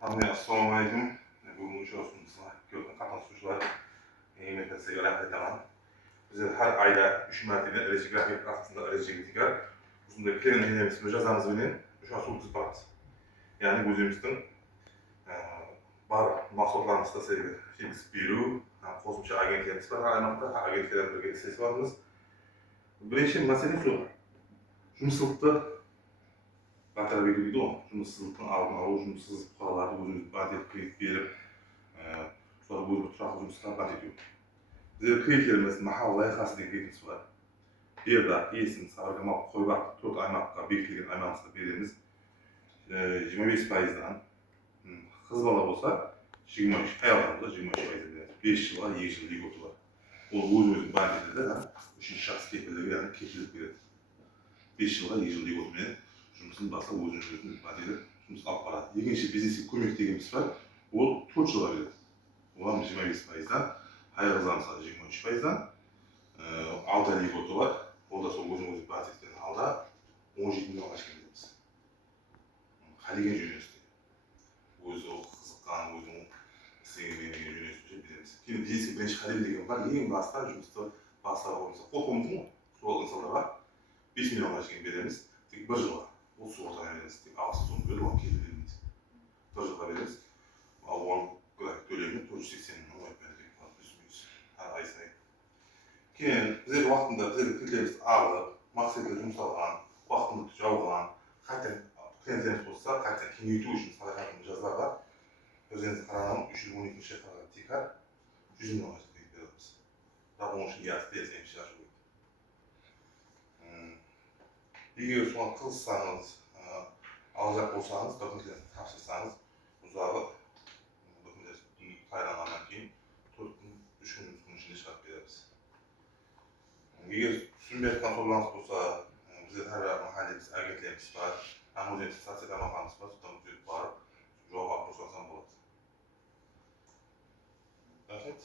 Assalomu alaykum. Bugungi uchrashuvimizga qatnashuvchilar mehnatsevar aytaman. Biz har oyda 3 marta grafik asosida rejimga shunday kelganimiz mijozlarimiz bilan o'sha sulh boramiz. Ya'ni o'zimizning bar mahsulotlarimizni sevib fix beru, qo'shimcha agentlarimiz bor, aniqda agentlarga birga ishlash. Birinchi masala shu. Жұмыссыздықты батыр белгілейді ғой, жұмыссыздықтың алдын алу, жұмыссыз қалаларды өзіміз бәтет кредит беріп, соларға өзі тұрақты жұмысқа бәтет ету. Біздер кредиттеріміз махал лайқасы деген кредитіміз бар. Берді есін сағырғамақ қойбақ 4 аймаққа бекітілген аймағымызға береміз 25%-дан. Қыз бала болса 23, аяғында 23%-дан 5 жылға 2 жыл льготы бар. Ол өзіміздің бәтетеді, үшінші шахс кепілдігі, яғни кепілдік береді. 5 жылға 2 жыл льготымен жұмысын баса өзін бәтелі жұмыс алып барады. Екінші бизнеске көмек дегеніміз бар, ол 4 жылға береді. Оған 25%-дан, айғызамызға 23%-дан 6 ай льготы бар. Ол да сол өзін бәтелден алда 17 миллионға шейін береміз. Қалеген жөнесті. Өзі қызыққан, өзінің істеген жөнесті береміз. Кейін бизнеске бірінші қалем деген бар, ең баста жұмысты бастап орнымызға қол қоймыз ғой, сол инсаларға 5 миллионға шейін береміз, тек 1 жылға. Ол суға береміз, тек 600 бөліп, оған келді береміз. 1 жылға береміз, ал оған график төлемі 480 мың өтпендік әр ай сайын. Кейін біздер уақытында кредиттерімізді алып, мақсатты жұмсалған, уақытында жауған, қайтадан клиенттеріміз болса, қайтадан кеңейту үшін сарайғатын жазбаға өзіңіз қарағанын 312-ші қараған текар 100 миллионға кредит береміз. Бірақ оның үшін яғыз клиенттеріміз шашу керек. Егер соған қылсаңыз, алжақ болсаңыз, документтерді тапсырсаңыз, ұзағы документтерді қайранғаннан кейін 4 күн, 3 күн ішінде шығарып береміз. Егер түсінбей жатқан соруlarыңыз болса, бізде әр махаллеміз агенттеріміз бар, өзіміздің социалдық аймағымыз бар, содан өтіп барып, жауап алып көрсетсем болады. Рахмет.